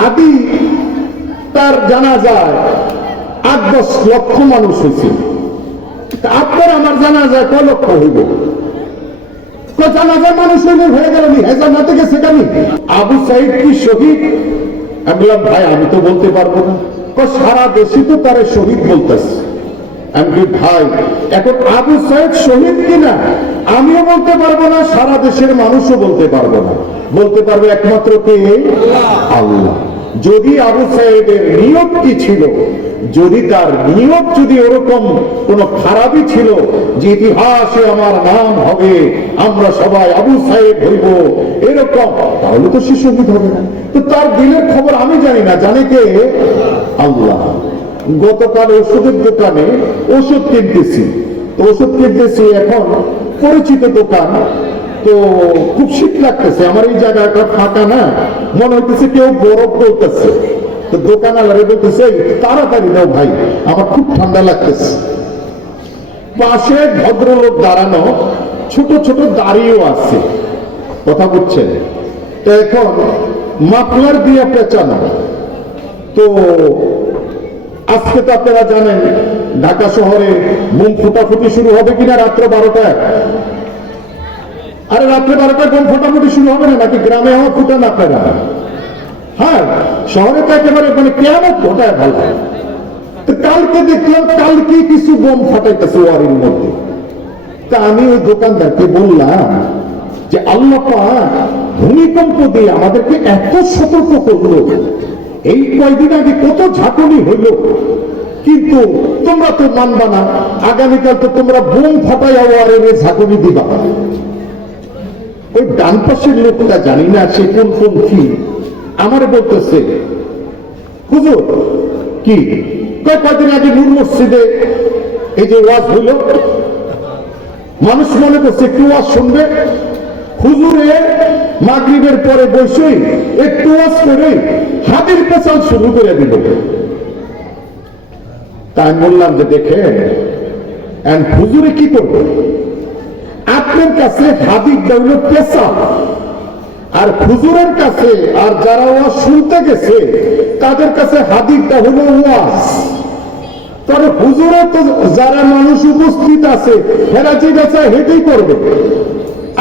হাদি তার জানা যায় 8-10 লক্ষ মানুষ হয়েছে, আপনার আমার জানা যায় কয় লক্ষ হইব? জানাজার মানুষ হয়ে গেল জান্নাতে গেছে কেন? আবু সাইদ কি শহীদ? আমি বললাম ভাই আমি তো বলতে পারবো না। সারা দেশে তো তারা শহীদ বলতেছে। আমি ভাই এখন আবু সাইদ শহীদ কিনা আমিও বলতে পারবো না, সারা দেশের মানুষও বলতে পারবো না। বলতে পারবে একমাত্র কে? আল্লাহ। যদি আবু সাইদের নিয়ত কি ছিল, যদি তার নিয়ত যদি ওরকম কোন খারাপই ছিল যে ইতিহাসে আমার নাম হবে, আমরা সবাই আবু সাইদ হইব এরকম, তাহলে তো সে শহীদ হবে না। তো তার দিলের খবর আমি জানি না, জানে কে? আল্লাহ। গতকাল ওষুধের দোকানে ওষুধ কিনতেছি, তো ওষুধ কিনতেছি এখন পরিচিত দোকান, তো খুব শীত লাগতেছে, আমার এই জায়গাটা ফাঁকা না, মনে হইতেছে কেউ বরফ বলতেছে। তো দোকানওয়ালারে বলতেছে তাড়াতাড়ি দাও ভাই, আমার খুব ঠান্ডা লাগতেছে। পাশে ভদ্রলোক দাঁড়ানো, ছোট ছোট দাঁড়িয়েও আছে, কথা বুঝছেন? তো এখন মাফলার দিয়ে পেঁচানো। তো আজকে তো আপনারা জানেন ঢাকা শহরে বোম ফুটাফুটি শুরু হবে কিনা রাত্র 12টায়? আরে রাত্রে 12টায় বোম ফুটাফুটি শুরু হবে না নাকি? গ্রামে আমার ফুটান আপনারা? হ্যাঁ, শহরে তো একেবারে মানে কেমন ঘটায় ভালো। তো কালকে দেখলাম কালকে কিছু বোম ফাটাইতেছে ওয়ারির মধ্যে। তা আমি ওই দোকানদারকে বললাম যে আল্লাহ পাক ভূমিকম্প দিয়ে আমাদেরকে এত সতর্ক করলো, এই কয়দিন আগে কত ঝাঁকুনি হইল, কিন্তু তোমরা তো মানবা না, আগামীকাল তো তোমরা বোম ফাটাইয়া ওয়ারের ঝাঁকুনি দিবা। ওই ডান পাশের লোকটা জানি না সে কোন পন্থী, আমার বলতেছে হুজুর কি কয়দিন আগে নূর মসজিদে এই যে ওয়াজ হইল, মানুষ মনে করছে একটু ওয়াজ শুনবে, হুজুরে মাগরিবের পরে বসে একটু ওয়াজ করে হাতির পেছাল শুরু করে দিল। তাই বললাম যে দেখেন হুজুরে কি করবে, আপনার কাছে হাদিসটা হইল পেশাল, আর হুজুরের কাছে আর যারা ওয়াজ শুনতে গেছে তাদের কাছে হাদিসটা হলো ওয়াজ। তবে হুজুরে তো যারা মানুষ উপস্থিত আছে হেরা যেটা চায় হেঁটেই করবে,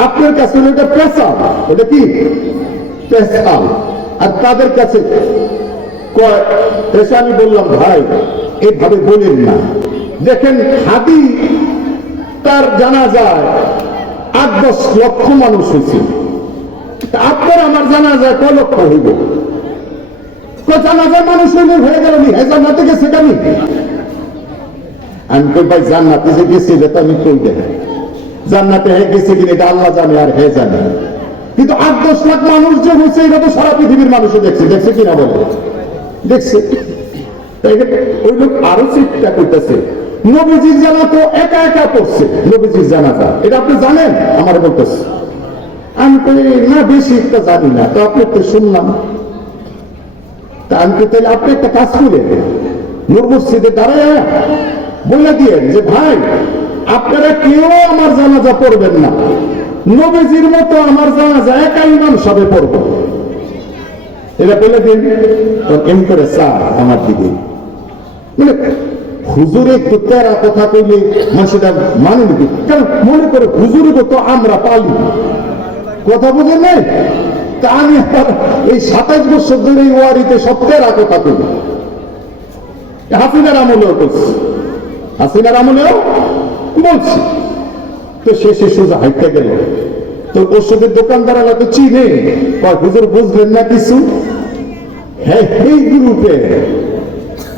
আপনার কাছে ওটা পেশাল, ওটা কি পেশাল, আর তাদের কাছে আমি বললাম ভাই এইভাবে বলেন না। দেখেন হাদি তার জানা যায় 8-10 লক্ষ মানুষ হয়েছে, আপনার আমার জানা যায় কয় লক্ষ হইব? জানাজার মানুষ হয়ে গেল জান্নাতে গেছে কেন? আমি কই ভাই জান্নাতে যে গেছে এটা তো আমি কই দেখাই, জান্নাতে হয়ে গেছে কিনা এটা আল্লাহ জানে আর হে জানে, কিন্তু 8-10 লাখ মানুষ যে হয়েছে এটা তো সারা পৃথিবীর মানুষও দেখছে, দেখছে কিনা বলে? দেখছে। ওই লোক আরো চিন্তা করতেছে নবীজির জানা তো একা একা পড়ছে, নবীজির জানাজা এটা আপনি জানেন? আমার বলতেছে আমি কই না বেশি একটা জানি না, তো আপনি তো শুনলাম। তা আমি তো তাহলে আপনি একটা কাজ করেন, নূর মসজিদে দাঁড়ায় বলে দিয়েন যে ভাই আপনারা কেউ আমার জানাজা পড়বেন না, নবীজির মতো আমার জানাজা একা ইমাম সাহেব পড়ব, এটা বলে দিন। এম করে স্যার আমার দিকে মানে হুজুরে একটু তেরা কথা কইলে মানুষটা মানে নিবি, কারণ মনে করে হুজুরে তো আমরা পালি, কথা বুঝে নেই। তা আমি এই 27 বছর ধরে এই ওয়ারিতে সব তেরা কথা কইল, হাসিনার আমলেও করছি, হাসিনার আমলেও বলছি। তো শেষে সোজা হাইতে গেল, তো ওষুধের দোকানদাররা তো চিনে, হুজুর বুঝলেন না কিছু? হ্যাঁ এই গ্রুপে,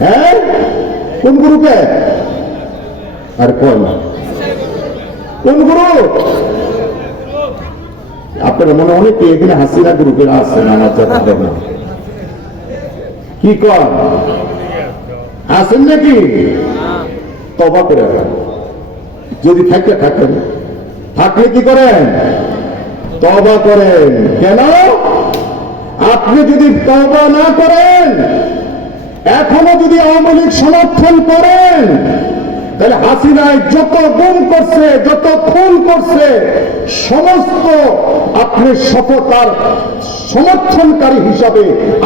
হ্যাঁ কোন গ্রুপে? আর কয় না কোন গ্রুপ? আপনারা মনে অনেকে এখানে হাসিনা গ্রুপের আছেন, আমার জানা না কি কর আছেন নাকি? তবা করে যদি থাকলে থাকেন, থাকলে কি করেন? তবা করেন। কেন? আপনি যদি তবা না করেন, এখনো যদি আওয়ামী লীগ সমর্থন করেন, তাহলে হাসিনায় যত গুম করছে, যত খুন করছে, সমস্ত আপনি সফলতার সমর্থনকারী হিসাবে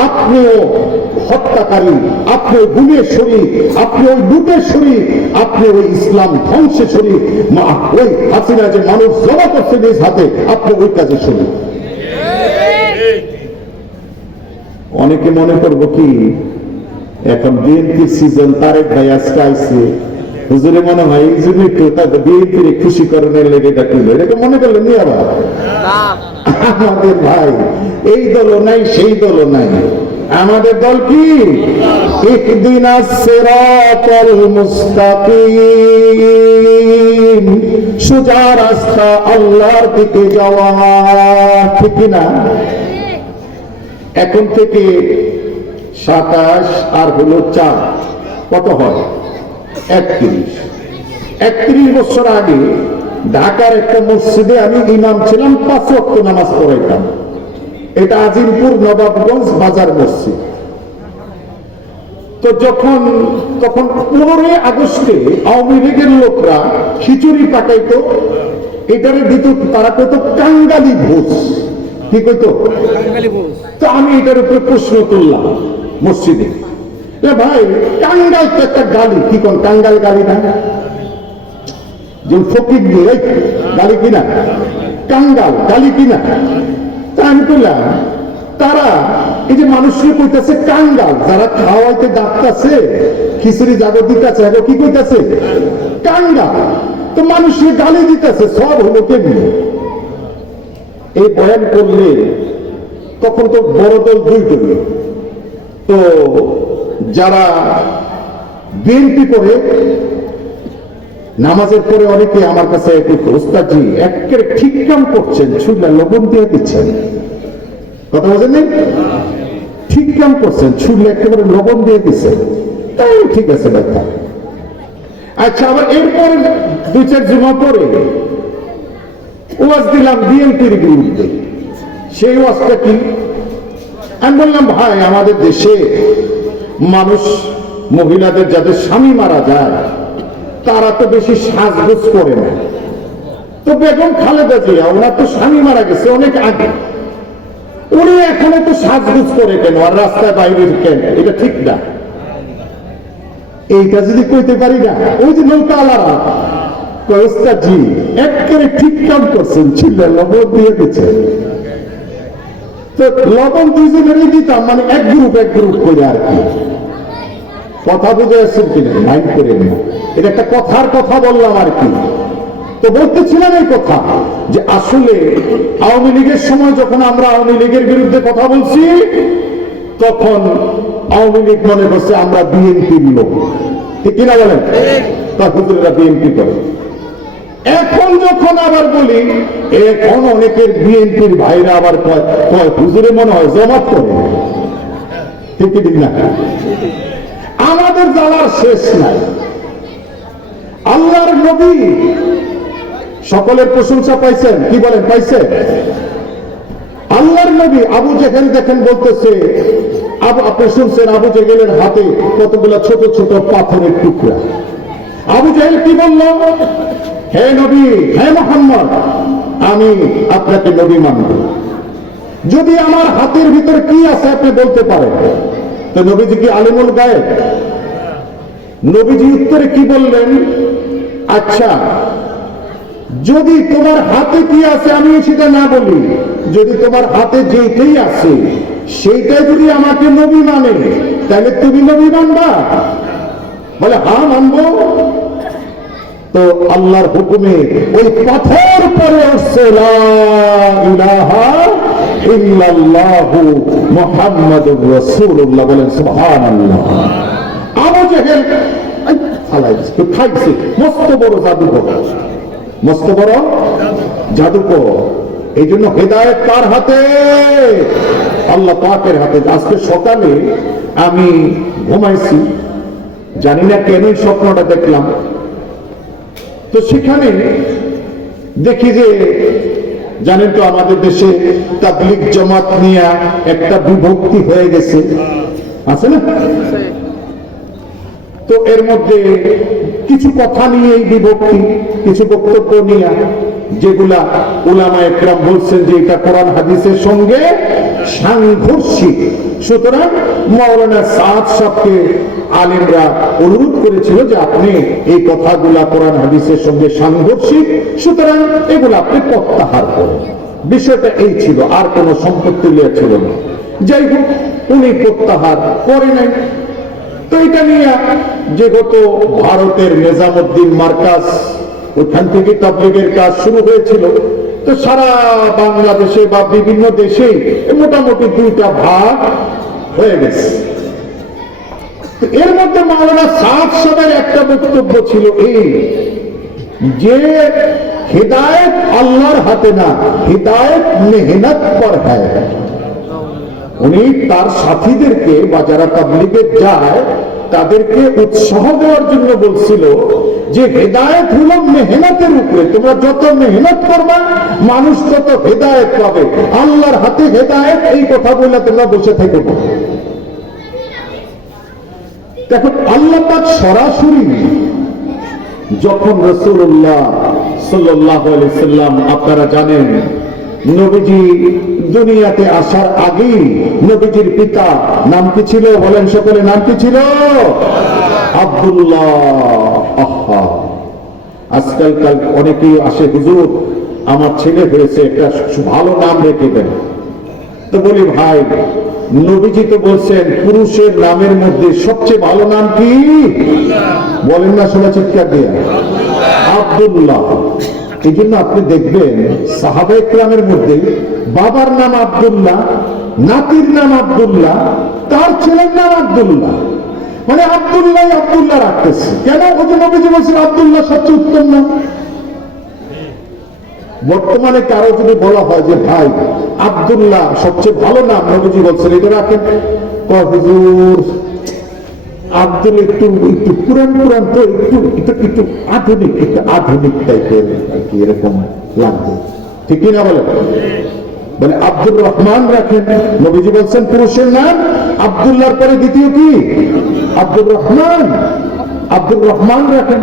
আপনিও হত্যাকারী, আপনি গুমের শরীর, আপনি ওই লুটের শরীর, আপনি ওই ইসলাম ধ্বংসের শরীর, ওই হাসিনা যে মানুষ জমা করছে নিজ হাতে, আপনি ওই কাজে শরীর। অনেকে মনে করবো কি এখন বিএনপির সিজন, তারেক ভাই আজকে আইছে, হুজুরে মনে হয় এই জন্য একটু বিএনপির খুশি করার লেগে এটা করলো, এটাকে মনে করলেন নি আবার? আমাদের ভাই এই দলও নাই সেই দলও নাই, আমাদের দল কি ইহদিনাস সিরাতাল মুস্তাকিম, সোজা রাস্তা আল্লাহর দিকে যাওয়া, ঠিক না? এখন থেকে 27 আর হলো 4, কত হয়? 31 বছর আগে ঢাকার একটা মসজিদে আমি ইমাম ছিলাম, 5 ওয়াক্ত নামাজ পড়াইতাম। এটা আজিমপুর নবাবগঞ্জ বাজার মসজিদ। তো তখন 15 আগস্টে আওয়ামী লীগের লোকরা খিচুড়ি পাকাইতো, এটারে দিত, তারা কইতো কাঙ্গালি ভোজ। কি কইতো? তো আমি এটার উপরে প্রশ্ন তুললাম মসজিদে, ভাই কাঙ্গাল তো একটা গালি, কি কোন কাঙ্গাল গালি না? যে ফকির দিয়ে গালি কিনা, কাঙ্গাল গালি কিনা? তা আমি বললাম তারা এই যে মানুষকে কইতেছে কাঙ্গাল, যারা খাওয়াইতে ডাকতেছে, খিচুড়ি জাগর দিতেছে, কি কইতেছে? কাঙ্গাল। তো মানুষকে গালি দিতেছে, সব হলো কেমনি? এই বয়ান করলে তখন তো বড় দল 2 দল, তো যারা বিএনপি করে নামাজের পরে অনেকে আমার কাছে ওস্তাদজি একের ঠিক কাম করছেন, ছুড়লে লবণ দিয়ে দিচ্ছেন, কথা বলছেন, ঠিক কাম করছেন, ছুড়লে একেবারে লবণ দিয়ে দিচ্ছেন, তাই ঠিক আছে ব্যাপার। আচ্ছা, আবার এরপর 2-4 জুমা পরে ওয়াজ দিলাম বিএনপির বিরুদ্ধে। সেই ওয়াজটা কি? আমি বললাম ভাই আমাদের দেশে মানুষ, মহিলাদের যাদের স্বামী মারা যায় তারা তো বেশি সাজগোজ করে না। তো বেগম খালেদা জিয়া, ওনার তো স্বামী মারা গেছে অনেক আগে, উনি এখনো তো সাজগোজ করে কেন, আর রাস্তায় বাইরে কেন? এটা ঠিক না। এইটা যদি কইতে পারি না, ওই যে নৌকা আলারা জি একেবারে ঠিক কাম করছেন, ছিল লবণ দিয়ে দিচ্ছেন। তো লবণ দুইজনেরই দিতাম, মানে এক গ্রুপ করে আর কি। কথা বুঝে আসছেন কিনা মাইন্ড করে না, এটা একটা কথার কথা বললাম আর কি। তো বলতেছিলাম এই কথা যে আসলে আওয়ামী লীগের সময় যখন আমরা আওয়ামী লীগের বিরুদ্ধে কথা বলছি, তখন আওয়ামী লীগ মনে করছে আমরা বিএনপির লোক, ঠিক কিনা বলেন? হুজুরেরা বিএনপি করে। এখন যখন আবার বলি, এখন অনেকের বিএনপির ভাইরা আবার কয় হুজুরে মনে হয় জমাত করে, ঠিক ঠিক না? আমাদের জ্বালার শেষ নাই। আল্লাহর নবী সকলের প্রশংসা পাইছেন, কি বলেন পাইছে? আল্লাহর নবী আবু জেহেল দেখেন বলতেছে, আপনি শুনছেন আবু জেহেলের হাতে কতগুলো ছোট ছোট পাথরের টুকরা। আবু জেহেল কি বলল? হে নবী, হে মুহাম্মদ, আমি আপনাকে নবী মানব যদি আমার হাতের ভিতরে কি আছে আপনি বলতে পারেন। তো নবীজি কি আলিমুল গায়েব? নবীজি উত্তরে কি বললেন? আচ্ছা, যদি তোমার হাতে কি আছে আমি সেটা না বলি, যদি তোমার হাতে যেটাই আছে সেইটাই যদি আমাকে নবী মানে, তাহলে তুমি নবী মানবা? বলে হ্যাঁ মানবো। তো আল্লাহর হুকুমে ওই পাথর পরে উঠছে লা ইলাহা ইল্লাল্লাহু মুহাম্মাদুর রাসূলুল্লাহ, বলেন সুবহানাল্লাহ। আবু জেহেল খাইছে, মস্ত বড় জাদুকর, মস্ত বড় জাদুকর। এই জন্য হেদায়েত কার হাতে? আল্লাহ পাকের হাতে। আজকে সকালে আমি ঘুমাইছি, জানি না কেন স্বপ্নটা দেখলাম। তো সেখানে দেখি যে জানেন তো আমাদের দেশে তাবলীগ জামাত নিয়ে একটা বিভক্তি হয়ে গেছে, আছে না? তো এর মধ্যে কিছু কথা নিয়ে এই বিভক্তি, কিছু বক্তব্য নিয়ে, যেগুলা উলামায়ে কেরাম বলছেন যে এটা কোরআন হাদিসের সঙ্গে সাংঘর্ষিক। সুতরাং মাওলানা সাদ সাহেবকে আলেমরা অনুরোধ করেছিল যে আপনি এই কথাগুলা কোরআন হাদিসের সঙ্গে সাংঘর্ষিক, সুতরাং এগুলো আপনি প্রত্যাহার করেন। বিষয়টা এই ছিল, আর কোন সম্পত্তি লিয়া ছিল না। যাই হোক, উনি প্রত্যাহার করে নাই। তো এটা নিয়ে যেহেতু ভারতের নিজামুদ্দিন মার্কাজ, ওখান থেকে তাবলীগের কাজ শুরু হয়েছিল, তো সারা বাংলাদেশে বা বিভিন্ন দেশে মোটামুটি দুইটা ভাগ হয়ে গেছে। এর মধ্যে মাওলানা সাদ সাহেবের একটা বক্তব্য ছিল এই যে হিদায়ত আল্লাহর হাতে না, হিদায়ত মেহনত পর হ্যায়। উনি তার সাথীদেরকে বা যারা তাবলীগে যায় তাদেরকে উৎসাহ দেওয়ার জন্য বলছিল যে হেদায়েত হলো মেহনতের উপরে, তোমরা যত মেহনত করবা মানুষ তত হেদায়েত পাবে, আল্লাহর হাতে হেদায়েত। এই কথা বলে তোমরা বসে থেকে দেখো, আল্লাহ পাক সরাসরি যখন রাসূলুল্লাহ সাল্লাল্লাহু আলাইহি সাল্লাম, আপনারা জানেন নবীজি দুনিয়াতে আসার আগেই নবীজির পিতা নাম কি ছিল বলেন সকলে, নাম কি ছিল? আব্দুল্লাহ। আজকালকাল অনেকেই আসে, হুজুর আমার ছেলে হয়েছে, একটা ভালো নাম রেখে দেন। তো বলি ভাই, নবীজি তো বলছেন পুরুষের নামের মধ্যে সবচেয়ে ভালো নাম কি? বলেন না সবাই চিৎকার দিয়ে, আব্দুল্লাহ। এই জন্য আপনি দেখবেন সাহাবায়ে কেরামের মধ্যে বাবার নাম আব্দুল্লাহ, নাতির নাম আব্দুল্লাহ, তার ছেলের নাম আব্দুল্লাহ, মানে আব্দুল্লাহ আব্দুল্লাহ রাখতেছে কেন? ওই যে নবীজি বলছেন আব্দুল্লাহ সবচেয়ে উত্তম নাম। বর্তমানে কারো যদি বলা হয় যে ভাই আব্দুল্লাহ সবচেয়ে ভালো নাম, নবীজি বলছেন এটা রাখেন, হুজুর আব্দুল একটু একটু পুরান পুরান, তো একটু একটু আধুনিক, একটু আধুনিক টাইপের আর কি, এরকম লাগবে, ঠিক কিনা বলে? বলে আব্দুর রহমান রাখেন, নবীজি বলছেন পুরুষের নাম আব্দুল্লাহর পরে দ্বিতীয় কি? আব্দুর রহমান। আব্দুর রহমান রাখেন।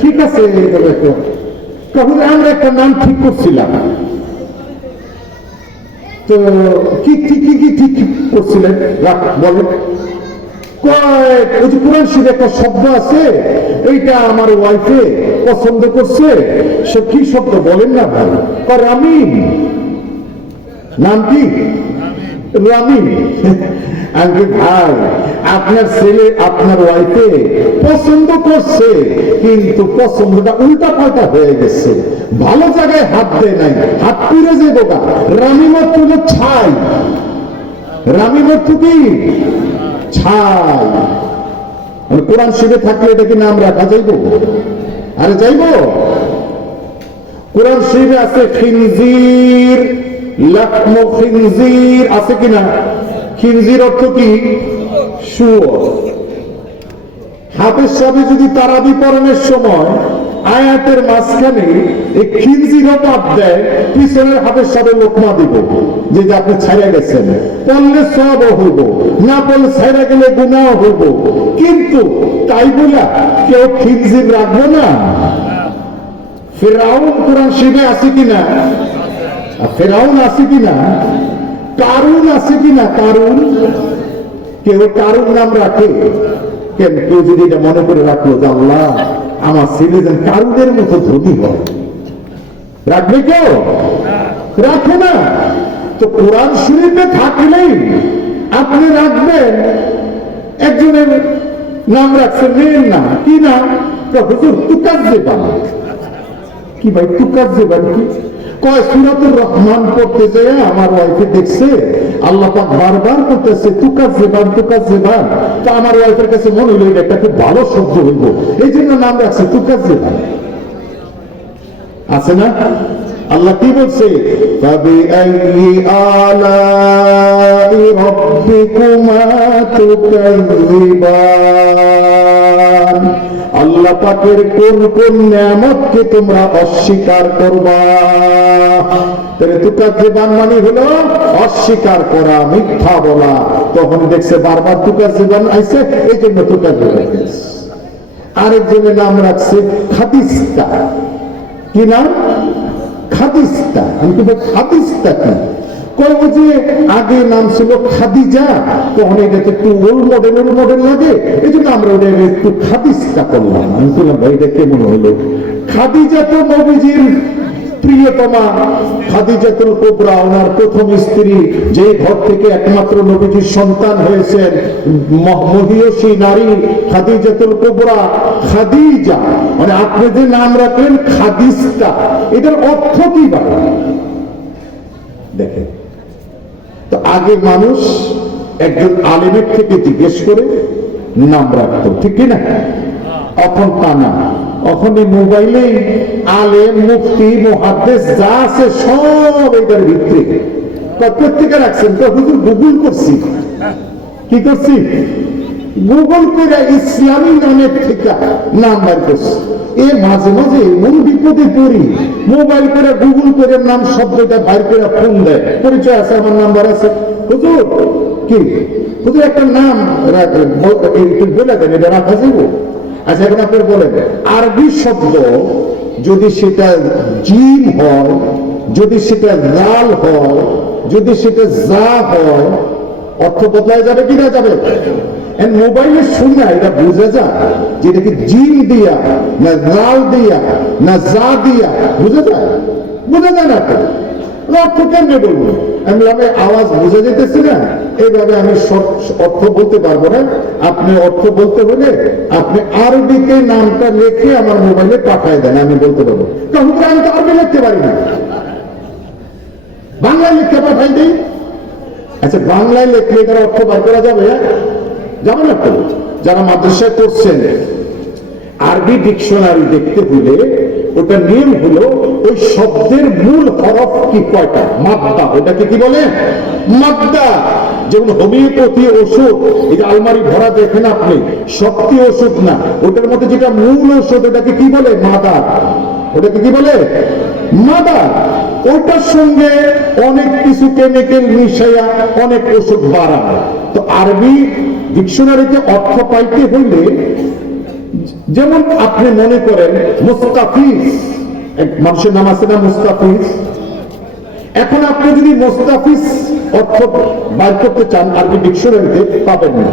ঠিক আছে, আমরা একটা নাম ঠিক করছিলাম, তো কি ঠিক করছিলেন বলেন? ওই যে কোরআন শরীফে একটা শব্দ আছে, এইটা আমার ওয়াইফে পছন্দ করছে, সে কি শব্দ বলেন না ভাই? রামিন। নাম কি? রামিন। আমি ভাই, আপনার ছেলে আপনার ওয়াইফে পছন্দ করছে, কিন্তু পছন্দটা উল্টা পাল্টা হয়ে গেছে, ভালো জায়গায় হাত দেয় নাই, হাত পুড়ে যে বোকা। রামিমত হলো ছাই, রামিমত কি? ছাই। কোরআন শরীফে থাকলে এটা কি নাম রাখা যাইব? আরে যাইব? কোরআন শরীফে আছে খিনজির, লাহমু খিনজির, আছে কিনা? খিনজির অর্থ কি? শুয়োর। হাফেজ সাহেব যদি তারাবি পড়ানোর সময় আয়াতের মাঝখানে এই খিনজিরও বাদ দেয়, পিছনের হাফেজ সাহেব লোকমা দিব যে আপনি ছাইরা গেছেন, পড়লে সওয়াবও হইব, না পড়লে ছাইরা গেলে গুনাহ হইব। কিন্তু তাই বলা কেউ খিনজির রাখবে না। ফিরআউন কোরআন শরীফে আছে কিনা? ফিরআউন আছে কিনা? কারুন আছে কিনা? কারুন। কেউ কারুন নাম রাখে কেন? কেউ যদি এটা মনে করে রাখলো যে আল্লাহ আমার ছেলে যেন কারুনের মতো ধনী হয়, রাখবে কেউ? রাখে না। তো কোরআন শরীফে থাকলেই আপনি রাখবেন, একজনের নাম রাখছেন মেয়ের নাম, কি নাম? হুজুর তুকাজ্জেবান। কি ভাই তুকাজ্জেবান কি? কয় সূরাতুর রহমান পড়তে যায় আমার ওয়াইফে দেখছে আল্লাহ পাক বারবার করতেছে তুকাজ্জেবান তুকাজ্জেবান, তা আমার ওয়াইফের কাছে মনে হলো এটা একটা খুব ভালো শব্দ হইব, এই জন্য নাম রাখছে তুকাজ্জেবান। আছে না? আল্লাহ কি বলছে? ফাবিআইয়ি আলাই রাব্বিকুমা তুকাজ্জিবান। আল্লাহ পাকের কোন কোন নিয়ামতকে তোমরা অস্বীকার করবা? তাহলে তুকাজ্জিবান মানে হলো অস্বীকার করা, মিথ্যা বলা। তখন দেখছে বারবার তুকার জীবন আইছে, এই জন্য তুকার জীবন আইছে। আরেকজনের নাম রাখছে খাদিস্তা। কি নাম? খাদিস্তা। আমি তো খাদিস্তা কি কয়, ওই যে আগে নাম ছিল খাদিজা, তখন এটা একটু ওল্ড মডেল লাগে, এই জন্য আমরা ওটা একটু খাদিস্তা করলাম। আমি বললাম ভাই এটা কেমন হলো? খাদিজা তো নবীজির প্রিয়তমা, খাদিজাতুল কুবরা, ওনার প্রথম স্ত্রী, যে ঘর থেকে একমাত্র নবীজির সন্তান হয়েছেন, মহিয়সী নারী খাদিজাতুল কুবরা, খাদিজা। মানে আপনি যে নাম রাখলেন খাদিস্তা, এটার অর্থ কি বা? দেখেন তো, আগে মানুষ একজন আলেমের থেকে জিজ্ঞেস করে নাম রাখতো, ঠিক কিনা? এখন তা না, এখন এই মোবাইলে আলেম, মুফতি, মুহাদ্দিস যা আছে সব এটার ভিতরে। প্রত্যেকে রাখছেন তো, হুজুর গুগল করছি। কি করছি? গুগল করে ইসলামী নামের থেকে নাম বার করছি। এ মাঝে মাঝে এমন বিপদে পড়ি, মোবাইল করে গুগল করে নাম শব্দটা বাইর করে ফোন দেয়, পরিচয় আছে, আমার নাম্বার আছে, হুজুর কি হুজুর একটা নাম একটু বলে দেন, এটা রাখা যাবো। আচ্ছা এখন আপনার বলেন, আরবি শব্দ যদি সেটা জিম হয়, যদি সেটা জাল হয়, যদি সেটা যা হয়, অর্থ বদলায় যাবে কি না যাবে? মোবাইলে শুনে এটা বোঝা যায় যে এটাকে জিম দিয়া না জাল দিয়া না যা দিয়া বোঝা যায়? বোঝা যায় না তো, অর্থ কেমনে বলবো? আমি আওয়াজ বোঝা যেতেছি না, এইভাবে আমি অর্থ বলতে পারবো না। আপনি অর্থ বলতে হলে আপনি আরবিতে নামটা লিখে আমার মোবাইলে পাঠায় দেন, আমি বলতে পারবো। কারণ আমি তো আরবি লিখতে পারি না, বাংলায় লিখতে পাঠাই দিই। আচ্ছা বাংলায় লিখলে এটার অর্থ বার করা যাবে? যাবে না তো। যারা মাদ্রাসায় করছেন, আরবি ডিকশনারি দেখতে হলে ওটা নিয়ম হলো ওই শব্দের মূল হরফ কি কয়টা, মাদ্দা, ওটাকে কি বলে? মাদ্দা। যেমন হোমিওপ্যাথি ওষুধ, এই যে আলমারি ভরা দেখেন আপনি, শক্তি ওষুধ না, ওটার মধ্যে যেটা মূল ওষুধ ওটাকে কি বলে? মাদা। ওটাকে কি বলে? মাদা। ওটার সঙ্গে অনেক কিছু কেমিক্যাল মিশাইয়া অনেক ওষুধ বাড়ায়। তো আরবি ডিকশনারিতে অর্থ পাইতে হইলে, যেমন আপনি মনে করেন মুস্তাফিজ, এক মানুষের নাম আছে না মুস্তাফিজ, এখন আপনি যদি মুস্তাফিজ অর্থ বাইর করতে চান আরবি ডিকশনারিতে পাবেন না।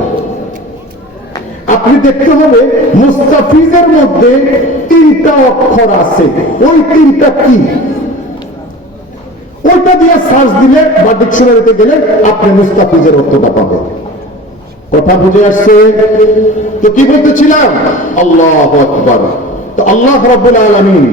আপনি দেখতে হবে মুস্তাফিজের মধ্যে 3টা অক্ষর আছে, ওই 3টা কি, ওইটা দিয়ে সার্চ দিলে বা ডিকশনারিতে গেলে আপনি মুস্তাফিজের অর্থটা পাবেন। কথা বুঝে আসছে তো? কি বলতেছিলাম? আল্লাহু আকবার। তো আল্লাহ রাব্বুল আলামিন